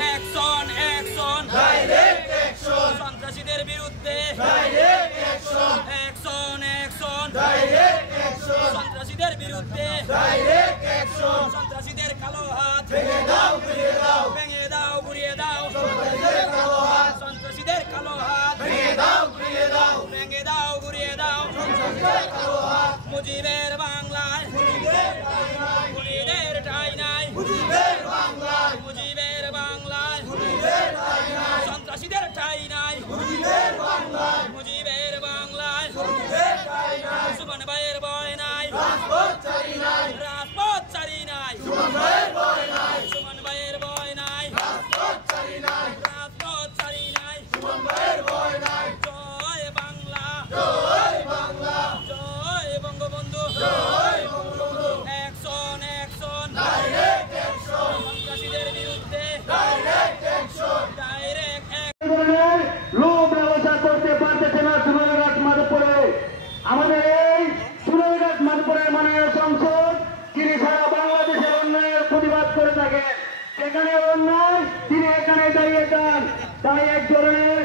Action action সন্ত্রাসীদের বিরুদ্ধে action action সন্ত্রাসীদের বিরুদ্ধে সন্ত্রাসীদের কালো হাত ভেঙে দাও গুড়িয়ে দাও সন্ত্রাসীদের কালো হাত ভেঙে দাও গুড়িয়ে দাও মুজিবের বাংলায় খুনিদের ঠাঁই নাই মুজিবের বাংলায় সন্ত্রাসীদের ঠাঁই নাই মুজিবের বাংলায় সুমন ভাইয়ের ভয় নাই রাজপথ ছাড়ি নাই সুমন ভাইয়ের ভয় নাই রাজপথ ছাড়ি নাই জয় বাংলা জয় বঙ্গবন্ধু অ্যাকশন অ্যাকশন সন্ত্রাসীদের বিরুদ্ধে ডাইরেক্ট লোক ব্যবসা করতে পারতেছে না সুনাইঘাট মাধবপুরে। আমাদের এই সুনাইঘাট মাধবপুরের মাননীয় সংসদ তিনি সারা বাংলাদেশের অন্যায়ের প্রতিবাদ করে থাকেন। সেখানে অন্যায় তিনি এখানে দাঁড়িয়ে যান। তাই এক ধরনের